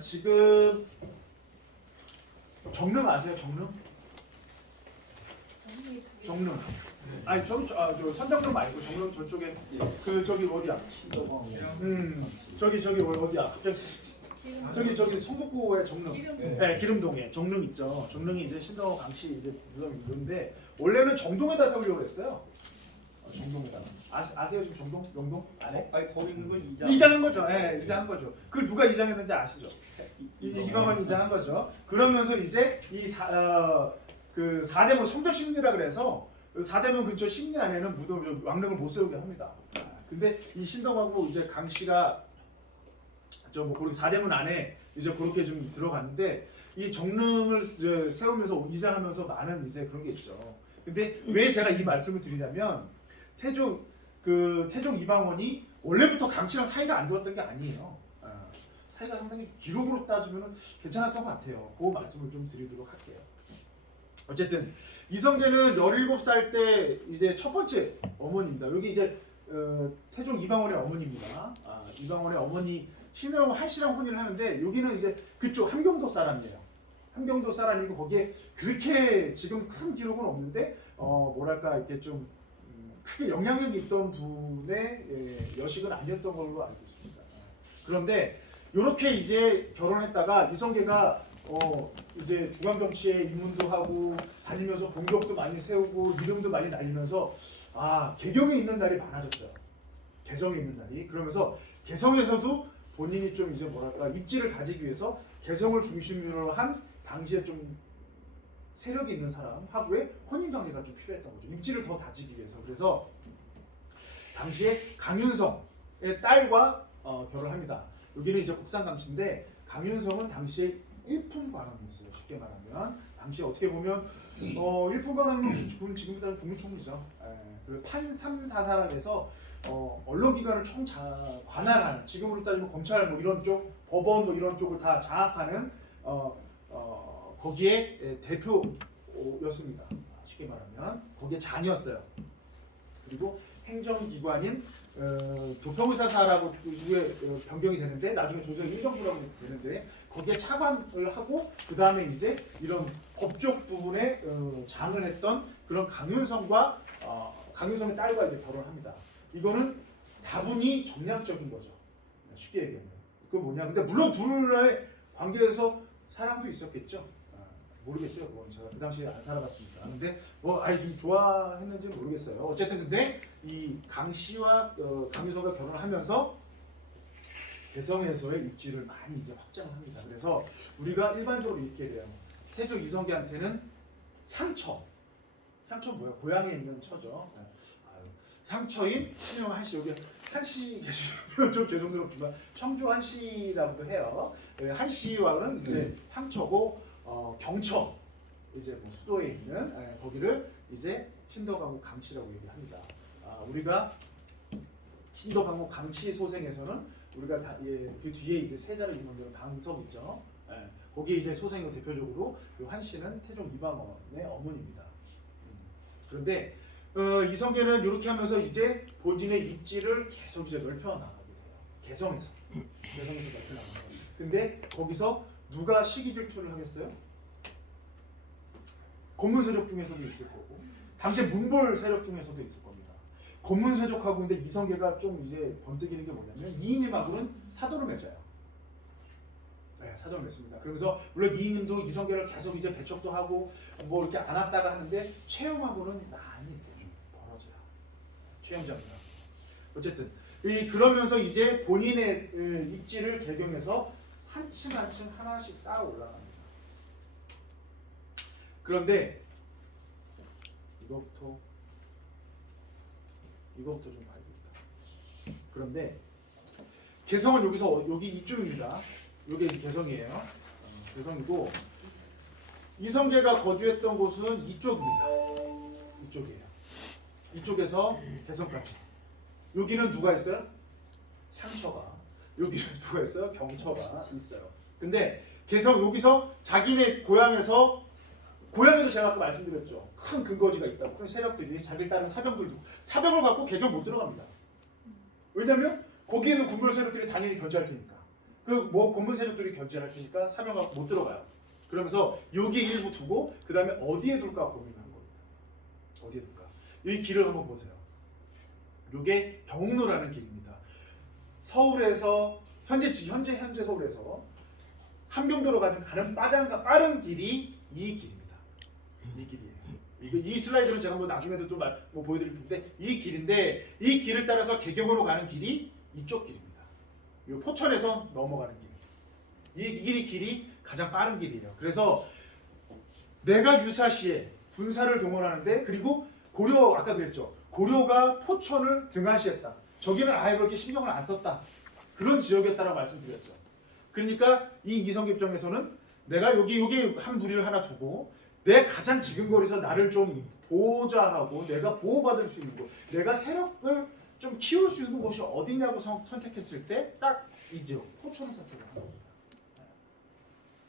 지금 정릉 아세요? 정릉? 정릉. 아니 저 선정릉 말고 정릉 저쪽에 저기 어디야? 저기 어디야? 저기 성북구의 정릉. 네, 기름동에 정릉 있죠. 정릉이 이제 신덕 강씨 이제 무덤인데 원래는 정동에다 세우려고 했어요. 정동에다. 아세요 지금 정동? 명동? 아네? 아니 거기 있는 건 이장한 거죠. 예, 이장한 거죠. 그걸 누가 이장했는지 아시죠? 이방원이 이장한 거죠. 그러면서 이제 그 사대문 성적심리라 그래서 사대문 근처 심리 안에는 무덤 왕릉을 못 세우게 합니다. 근데 이 신덕하고 이제 강 씨가 뭐 그렇게 사대문 안에 이제 그렇게 좀 들어갔는데 이 정릉을 이제 세우면서 이장하면서 많은 이제 그런 게 있죠. 근데 왜 제가 이 말씀을 드리냐면 태종 이방원이 원래부터 강 씨랑 사이가 안 좋았던 게 아니에요. 사이가 상당히 기록으로 따지면 괜찮았던 것 같아요. 그 말씀을 좀 드리도록 할게요. 어쨌든 이성계는 17살 때 이제 첫 번째 어머니입니다. 여기 이제 태종 이방원의 어머니입니다. 이방원의 어머니 신혜하고 한씨랑 혼인을 하는데 여기는 이제 그쪽 함경도 사람이에요. 함경도 사람이고 거기에 그렇게 지금 큰 기록은 없는데 뭐랄까 이렇게 좀 크게 영향력이 있던 분의 여식은 아니었던 걸로 알고 있습니다. 그런데 이렇게 이제 결혼했다가 이성계가 이제 중앙정치에 입문도 하고 다니면서 공격도 많이 세우고 이름도 많이 날리면서 개경에 있는 날이 많아졌어요. 개성에 있는 날이. 그러면서 개성에서도 본인이 좀 이제 뭐랄까 입지를 가지기 위해서 개성을 중심으로 한 당시에 좀 세력이 있는 사람하고의 혼인관계가 좀 필요했던 거죠. 입지를 더 다지기 위해서. 그래서 당시에 강윤성의 딸과 결혼합니다. 여기는 이제 국산강씨인데 강윤성은 당시에 일품관원이었어요. 쉽게 말하면 당시에 어떻게 보면 일품관원은 지금부터는 국무총리죠. 그 판삼사사랑에서 언론기관을 관할하는 지금으로 따지면 검찰 뭐 이런 쪽 법원 뭐 이런 쪽을 다 장악하는 거기에 대표였습니다. 쉽게 말하면 거기에 장이었어요. 그리고 행정기관인 도평의사사라고 이후에 변경이 되는데 나중에 조선 1정부라고 되는데 거기에 차관을 하고 그 다음에 이제 이런 법적 부분에 장을 했던 그런 강윤성과 강윤성의 딸과 이제 결혼합니다. 이거는 다분히 정략적인 거죠. 쉽게 얘기하면. 그 뭐냐? 근데 물론 둘의 관계에서 사랑도 있었겠죠. 모르겠어요. 그건 제가 그 당시에 안 살아봤으니까. 근데 좀 좋아했는지 모르겠어요. 어쨌든 근데 이 강 씨와 강유성과 결혼하면서 개성에서의 입지를 많이 이제 확장을 합니다. 그래서 우리가 일반적으로 이렇게 돼요. 태조 이성계한테는 향처 뭐야? 고향에 있는 처죠. 향처인 신영 한씨 여기 한씨 계시면 좀 죄송스럽지만 청주 한씨라고도 해요. 한씨와는 이제 향처고 경처 이제 뭐 수도에 있는 거기를 이제 신덕하고 강씨라고 얘기합니다. 우리가 신덕하고 강씨 소생에서는 우리가 그 뒤에 이제 세자를 이루는 강석 있죠. 거기에 이제 소생이 대표적으로 한씨는 태종 이방원의 어머니입니다. 그런데 이성계는 이렇게 하면서 이제 본인의 입지를 계속 이제 넓혀 나가게 돼요. 개성에서 넓혀 나가는 거예요. 근데 거기서 누가 시기 질투를 하겠어요? 고문 세력 중에서도 있을 거고, 당시 문벌 세력 중에서도 있을 겁니다. 고문 세력하고 근데 이성계가 좀 이제 번뜩이는 게 뭐냐면 이인임하고는 사도를 맺어요. 네, 사도를 맺습니다. 그러면서 물론 이인임도 이성계를 계속 이제 배척도 하고 뭐 이렇게 안았다가 하는데 최영하고는 많이 좀 벌어져요. 최영자입니다. 어쨌든 그러면서 이제 본인의 입지를 개경해서 한층 한층 하나씩 쌓아 올라갑니다. 그런데 이거부터 좀 봐야겠다. 그런데 개성은 여기 이쯤입니다. 여기 개성이에요. 개성이고 이성계가 거주했던 곳은 이쪽입니다. 이쪽이에요. 이쪽에서 개성까지. 여기는 누가 있어요? 향처가. 여기는 누가 있어요? 경처가 있어요. 근데 개성 여기서 자기네 고향에도 제가 아까 말씀드렸죠. 큰 근거지가 있다고. 큰 세력들이 자기 다른 사병을 갖고 개경 못 들어갑니다. 왜냐면 거기에는 군벌 세력들이 당연히 견제할 테니까. 그 뭐 고문 세력들이 견제할 테니까 사명하고 못 들어가요. 그러면서 여기 일부 두고 그 다음에 어디에 둘까 고민한 겁니다. 어디에 둘까? 이 길을 한번 보세요. 이게 경로라는 길입니다. 서울에서 현재 서울에서 함경도로 가는 빠른 길이 이 길입니다. 이 길이에요. 이 슬라이드는 제가 뭐 나중에도 좀 보여드릴 텐데 이 길인데 이 길을 따라서 개경으로 가는 길이 이쪽 길입니다. 이 포천에서 넘어가는 길. 이 길이 가장 빠른 길이에요. 그래서 내가 유사시에 군사를 동원하는데 그리고 고려 아까 그랬죠. 고려가 포천을 등한시했다. 저기는 아예 그렇게 신경을 안 썼다. 그런 지역이었다라고 말씀드렸죠. 그러니까 이 이성계입장에서는 내가 여기 한 무리를 하나 두고 내 가장 지근거리에서 나를 좀 보호자하고 내가 보호받을 수 있는 곳, 내가 세력을 좀 키울 수 있는 곳이 어디냐고 선택했을 때 딱 이 지역, 포천을 선택을 한 겁니다.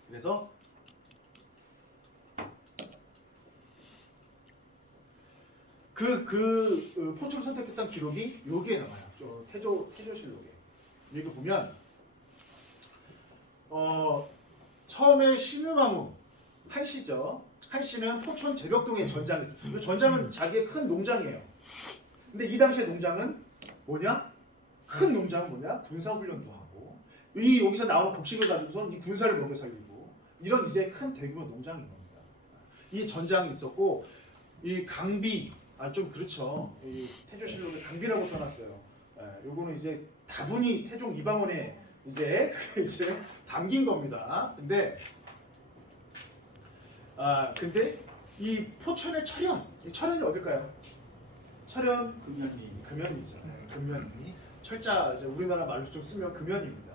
그래서 포천을 선택했던 기록이 여기에 나와요. 태조실록에. 여기 보면 처음에 신흥왕후 한씨죠. 한씨는 포천 제벽동에 전장이 있어요. 이 전장은 자기의 큰 농장이에요. 근데 이 당시의 농장은 뭐냐? 큰 농장은 뭐냐? 군사훈련도 하고 여기서 나오는 곡식을 가지고서 이 군사를 먹여 살리고 이런 이제 큰 대규모 농장인 겁니다. 이 전장이 있었고 이 강비 좀 그렇죠. 이 태조실록에 강비라고 써놨어요. 요거는 이제 다분히 태종 이방원에 이제 담긴 겁니다. 근데 이 포천의 철현이 어딜까요? 철현 금연이죠. 금연이 철자 이제 우리나라 말로 좀 쓰면 금연입니다.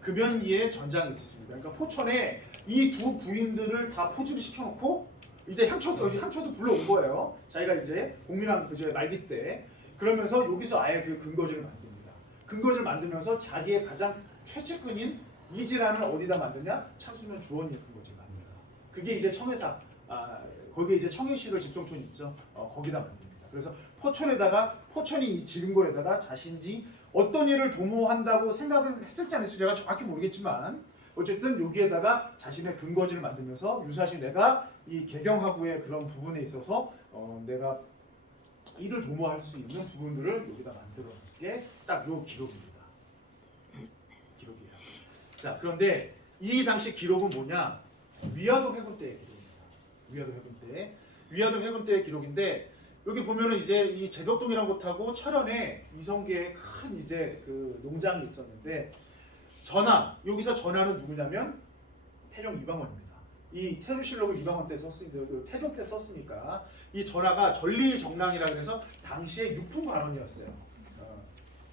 금연기에 전장이 있었습니다. 그러니까 포천에 이 두 부인들을 다 포진을 시켜놓고 이제 향초도 불러온 거예요. 자기가 이제 공민왕 말기 때 그러면서 여기서 아예 그 근거지를 만듭니다. 근거지를 만들면서 자기의 가장 최측근인 이지라는 어디다 만드냐? 창수면 주원이 근거지를 만듭니다. 그게 이제 청해사 거기에 이제 청해시를 집성촌 있죠. 거기다 만듭니다. 그래서 포천이 이 지금거에다가 자신이 어떤 일을 도모한다고 생각을 했을지 안 했을지 제가 정확히 모르겠지만 어쨌든 여기에다가 자신의 근거지를 만들면서 유사시 내가 이 개경하구의 그런 부분에 있어서 내가 일을 도모할 수 있는 부분들을 여기다 만들어 놓게 딱 요 기록입니다. 기록이에요. 자, 그런데 이 당시 기록은 뭐냐? 위화도 회군 때의 기록입니다. 위화도 회군 때의 기록인데 여기 보면은 이제 이 제벽동이라는 곳하고 철원에 이성계의 큰 이제 그 농장이 있었는데 여기서 전하는 누구냐면 태종 이방원입니다. 이 태조실록을 이방원 때 썼으니까 태종 때 썼으니까 이 전하가 전리정랑이라고 해서 당시의 육품관원이었어요.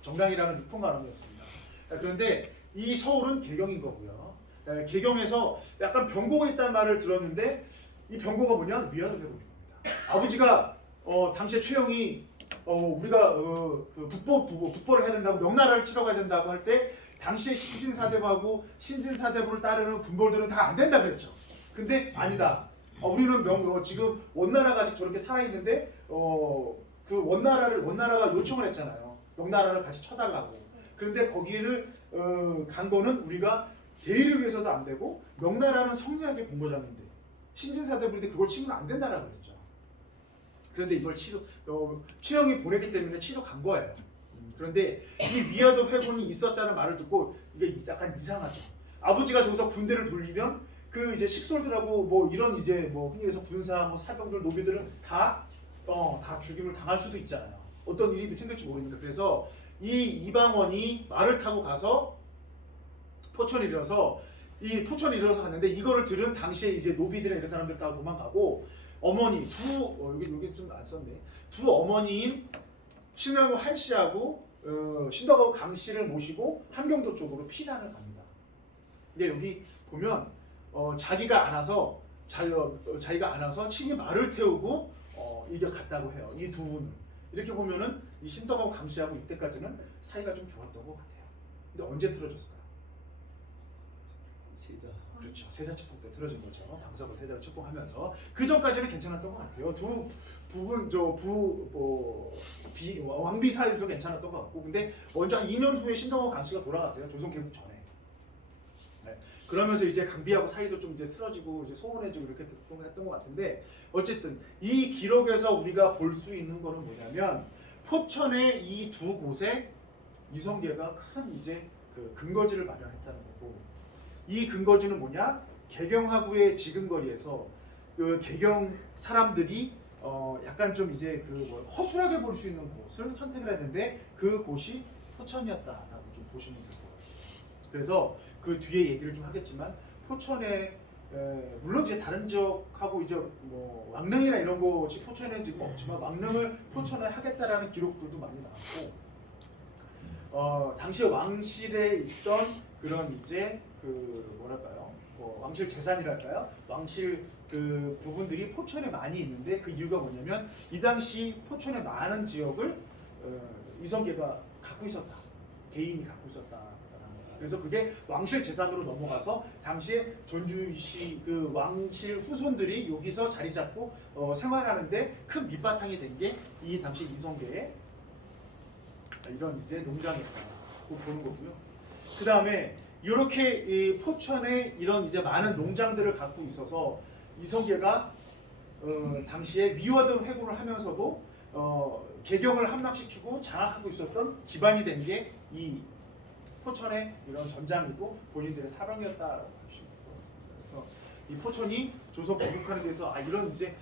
정랑이라는 육품관원이었습니다. 그런데 이 서울은 개경인 거고요. 개경에서 약간 병고가 있다는 말을 들었는데 이 병고가 뭐냐? 위화도 회군입니다. 아버지가 당시에 최영이 우리가 그 북벌을 해야 된다고 명나라를 치러 가야 된다고 할 때 당시에 신진사대부하고 신진사대부를 따르는 군벌들은 다 안 된다 그랬죠. 근데 아니다. 우리는 지금 원나라가 아직 저렇게 살아 있는데 그 원나라가 요청을 했잖아요. 명나라를 같이 쳐달라고. 그런데 거기를 간 거는 우리가 대의를 위해서도 안 되고 명나라는 성리학의 본거장인데 신진사대부인데 그걸 치면 안 된다라고 그랬죠. 그런데 이걸 최영이 보냈기 때문에 치러 간 거예요. 그런데 이 위화도 회군이 있었다는 말을 듣고 이게 약간 이상하죠. 아버지가 저기서 군대를 돌리면 그 이제 식솔들하고 뭐 이런 이제 뭐 흔히 해서 군사 사병들 노비들은 다 죽임을 당할 수도 있잖아요. 어떤 일이 생길지 모르니까. 그래서 이 이방원이 말을 타고 가서 포천에 이르러서 갔는데 이거를 들은 당시에 이제 노비들이나 이런 사람들 다 도망가고 어머니 여기 좀 안 썼네. 두 어머니인 신왕후 한씨하고 신덕하고 강씨를 모시고 함경도 쪽으로 피난을 갑니다. 근데 여기 보면 자기가 안아서 친히 말을 태우고 이게 갔다고 해요. 이 두 분은 이렇게 보면은 이 신덕하고 강씨하고 이때까지는 사이가 좀 좋았던 것 같아요. 근데 언제 틀어졌을까요? 그렇죠. 세자 첩봉 때 틀어진 거죠. 방사부 세자를 첩봉하면서 그 전까지는 괜찮았던 것 같아요. 두 부분 왕비 사이도 괜찮았던 것 같고 근데 먼저 한 2년 후에 신덕하고 강씨가 돌아갔어요. 조선 개국 전에. 네. 그러면서 이제 강비하고 사이도 좀 이제 틀어지고 이제 소원해지고 이렇게 했던 것 같은데 어쨌든 이 기록에서 우리가 볼 수 있는 거는 뭐냐면 포천의 이 두 곳에 이성계가 큰 이제 그 근거지를 마련했다는 거고 이 근거지는 뭐냐? 개경하구의 지금 거리에서 그 개경 사람들이 약간 좀 이제 그 뭐 허술하게 볼 수 있는 곳을 선택을 했는데 그 곳이 포천이었다라고 좀 보시면 될 것 같아요. 그래서 그 뒤에 얘기를 좀 하겠지만 포천에 물론 이제 다른 지역하고 이제 뭐 왕릉이나 이런 곳이 포천에 지금 없지만 왕릉을 포천에 하겠다라는 기록들도 많이 나왔고 당시에 왕실에 있던 그런 이제 그 뭐랄까요 왕실 재산이랄까요 왕실 그 부분들이 포천에 많이 있는데 그 이유가 뭐냐면 이 당시 포천의 많은 지역을 이성계가 갖고 있었다 개인이 갖고 있었다. 그래서 그게 왕실 재산으로 넘어가서 당시에 전주시 그 왕실 후손들이 여기서 자리 잡고 생활하는데 큰 밑바탕이 된 게 이 당시 이성계의 이런 이제 농장이었다고 보는 거고요. 그 다음에 이렇게 이 포천에 이런 이제 많은 농장들을 갖고 있어서 이성계가 당시에 미화된 회고를 하면서도 개경을 함락시키고 장악하고 있었던 기반이 된 게 이 포천의 이런 전장이고 본인들의 사방이었다라고 보시면 돼요. 그래서 이 포천이 조선 건국하는 데서 이런 이제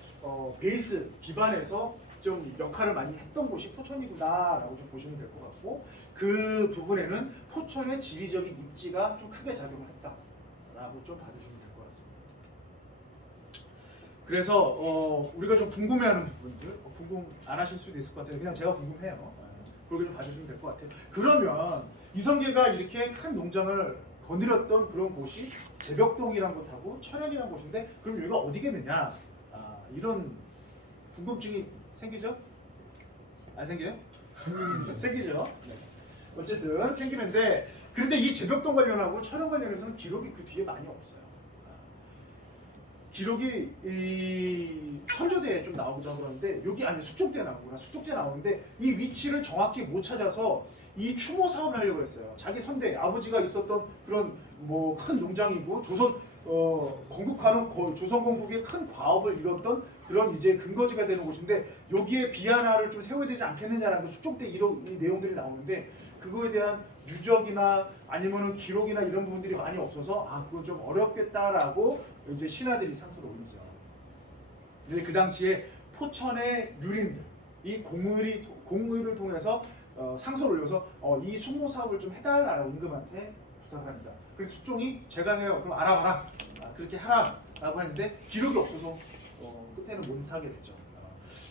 베이스 기반에서 좀 역할을 많이 했던 곳이 포천이구나라고 좀 보시면 될 것 같고 그 부분에는 포천의 지리적인 입지가 좀 크게 작용을 했다라고 좀 봐주시면 될 것 같습니다. 그래서 우리가 좀 궁금해하는 부분들 궁금 안 하실 수도 있을 것 같아요. 그냥 제가 궁금해요. 그렇게 좀 봐주시면 될 것 같아요. 그러면 이성계가 이렇게 큰 농장을 거느렸던 그런 곳이 제벽동이란 곳하고 천연이란 곳인데 그럼 여기가 어디겠느냐 이런 궁금증이 생기죠? 안 생겨요? 생기죠? 네. 어쨌든 생기는데 그런데 이 제벽동 관련하고 천연 관련해서는 기록이 그 뒤에 많이 없어요. 기록이 이 선조대에 좀 나오자 그러는데 여기 아니 숙종대에 나오구나. 숙종대에 나오는데 이 위치를 정확히 못 찾아서 이 추모 사업을 하려고 했어요. 자기 선대 아버지가 있었던 그런 뭐 큰 농장이고 조선 건국하는 조선 건국의 큰 과업을 이뤘던 그런 이제 근거지가 되는 곳인데 여기에 비하나를 좀 세워야 되지 않겠느냐라는 그 숙종대 이런 이 내용들이 나오는데 그거에 대한 유적이나 아니면은 기록이나 이런 부분들이 많이 없어서 그건 좀 어렵겠다라고 이제 신하들이 상소를 올리죠. 근데 그 당시에 포천의 유림들 이 공의를 통해서 상소를 올려서 이 숙모 사업을 좀 해달라고 임금한테 부탁을 합니다. 그래서 숙종이 제가 해요. 그럼 알아봐라. 그렇게 하라라고 했는데 기록이 없어서 끝에는 못하게 됐죠.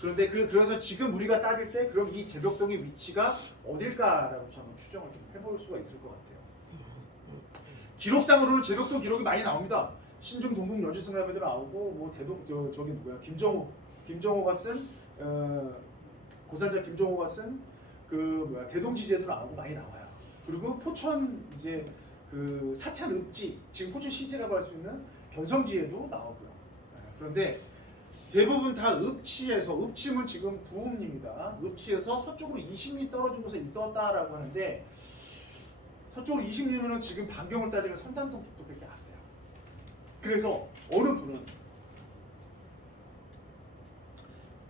그런데 그래서 지금 우리가 따질 때 그럼 이 제벽동의 위치가 어딜까라고 한번 추정을 좀 해볼 수가 있을 것 같아요. 기록상으로는 제벽동 기록이 많이 나옵니다. 신중 동국 여주승합에도 나오고 뭐 저기 뭐야 김정호가 쓴 고산자 김정호가 쓴 그 뭐야 대동지제도 나오고 많이 나와요. 그리고 포천 이제 그 사찰 읍지 지금 포천 시제라고 할 수 있는 변성지에도 나오고요. 그런데 대부분 다 읍치면 지금 구읍입니다. 읍치에서 서쪽으로 20m 떨어진 곳에 있었다라고 하는데 서쪽으로 20m면 지금 반경을 따지면 선단동 쪽도밖에 안 돼요. 그래서 어느 분은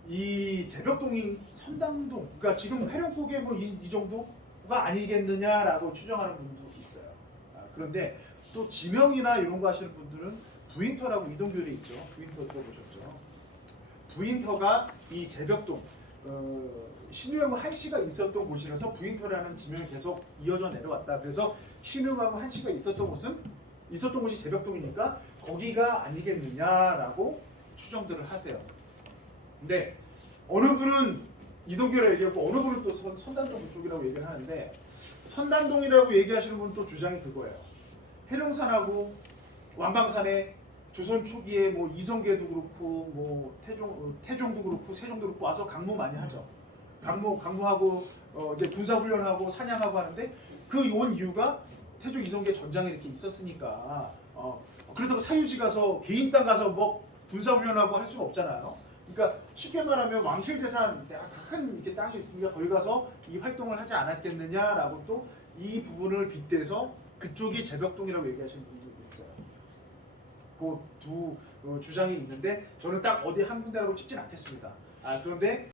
이 제벽동이 선당동, 그러니까 지금 회령국의 뭐 이 정도가 아니겠느냐라고 추정하는 분도 있어요. 그런데 또 지명이나 이런 거 하시는 분들은 부인터라고 이동교에 있죠. 부인터 들어보셨죠? 부인터가 이 제벽동 신우하고 한씨가 있었던 곳이라서 부인터라는 지명이 계속 이어져 내려왔다. 그래서 신우하고 한씨가 있었던 곳이 제벽동이니까 거기가 아니겠느냐라고 추정들을 하세요. 근데 어느 분은 이동교라고 얘기하고 어느 분은 또 선단동 그쪽이라고 얘기를 하는데 선단동이라고 얘기하시는 분은 또 주장이 그거예요. 해룡산하고 완방산에 조선 초기에 뭐 이성계도 그렇고 뭐 태종도 그렇고 세종도 그렇고 와서 강무 많이 하죠. 강무하고 이제 군사 훈련하고 사냥하고 하는데 그 온 이유가 태종 이성계 전장에 이렇게 있었으니까 그렇다고 사유지 가서 개인 땅 가서 뭐 군사 훈련하고 할 수가 없잖아요. 그러니까 쉽게 말하면 왕실 재산 큰 이렇게 땅이 있으니까 거기 가서 이 활동을 하지 않았겠느냐라고 또 이 부분을 빗대서 그쪽이 재벽동이라고 얘기하시는 분들도 있어요. 그 두 주장이 있는데 저는 딱 어디 한 군데라고 찍진 않겠습니다. 그런데